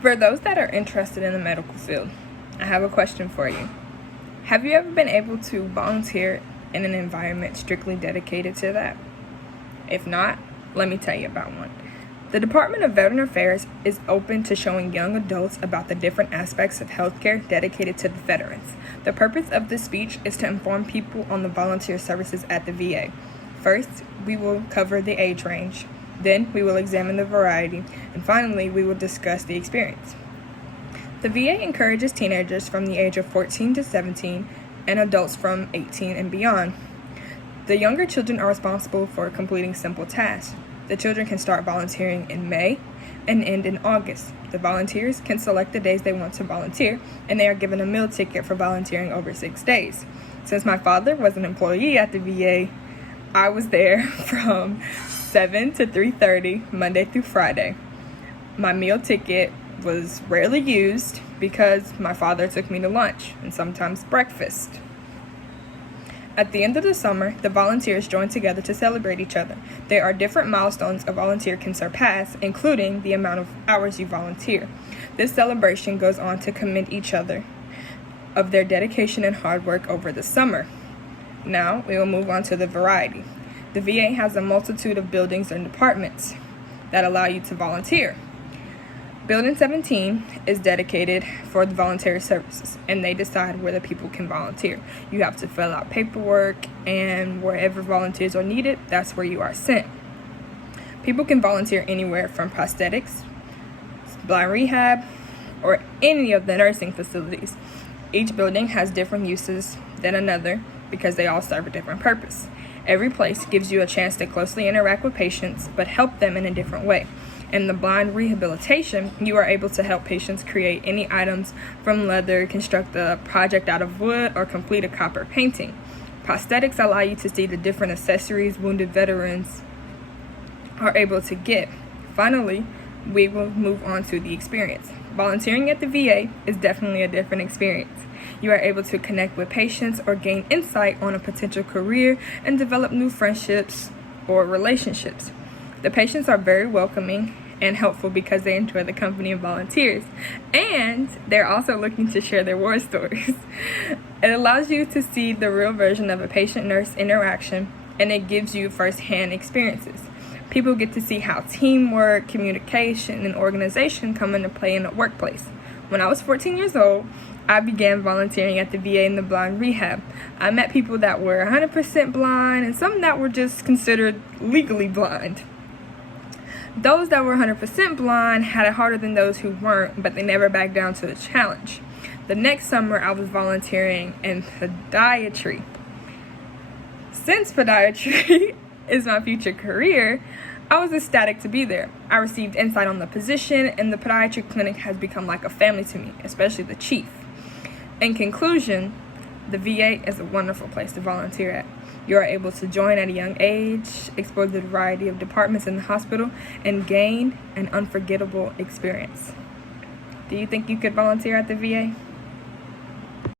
For those that are interested in the medical field, I have a question for you. Have you ever been able to volunteer in an environment strictly dedicated to that? If not, let me tell you about one. The Department of Veteran Affairs is open to showing young adults about the different aspects of healthcare dedicated to the veterans. The purpose of this speech is to inform people on the volunteer services at the VA. First, we will cover the age range. Then, we will examine the variety. And finally, we will discuss the experience. The VA encourages teenagers from the age of 14 to 17 and adults from 18 and beyond. The younger children are responsible for completing simple tasks. The children can start volunteering in May and end in August. The volunteers can select the days they want to volunteer, and they are given a meal ticket for volunteering over 6 days. Since my father was an employee at the VA, I was there from 7 to 3:30, Monday through Friday. My meal ticket was rarely used because my father took me to lunch and sometimes breakfast. At the end of the summer, the volunteers join together to celebrate each other. There are different milestones a volunteer can surpass, including the amount of hours you volunteer. This celebration goes on to commend each other of their dedication and hard work over the summer. Now, we will move on to the variety. The VA has a multitude of buildings and departments that allow you to volunteer. Building 17 is dedicated for the voluntary services, and they decide where the people can volunteer. You have to fill out paperwork, and wherever volunteers are needed, that's where you are sent. People can volunteer anywhere from prosthetics, blind rehab, or any of the nursing facilities. Each building has different uses than another because they all serve a different purpose. Every place gives you a chance to closely interact with patients, but help them in a different way. In the blind rehabilitation, you are able to help patients create any items from leather, construct a project out of wood, or complete a copper painting. Prosthetics allow you to see the different accessories wounded veterans are able to get. Finally, we will move on to the experience. Volunteering at the VA is definitely a different experience. You are able to connect with patients or gain insight on a potential career and develop new friendships or relationships. The patients are very welcoming and helpful because they enjoy the company of volunteers, and they're also looking to share their war stories. It allows you to see the real version of a patient-nurse interaction, and it gives you first-hand experiences. People get to see how teamwork, communication, and organization come into play in the workplace. When I was 14 years old, I began volunteering at the VA in the blind rehab. I met people that were 100% blind and some that were just considered legally blind. Those that were 100% blind had it harder than those who weren't, but they never backed down to the challenge. The next summer, I was volunteering in podiatry. Since podiatry is my future career, I was ecstatic to be there. I received insight on the position, and the podiatry clinic has become like a family to me, especially the chief. In conclusion, the VA is a wonderful place to volunteer at. You are able to join at a young age, explore the variety of departments in the hospital, and gain an unforgettable experience. Do you think you could volunteer at the VA?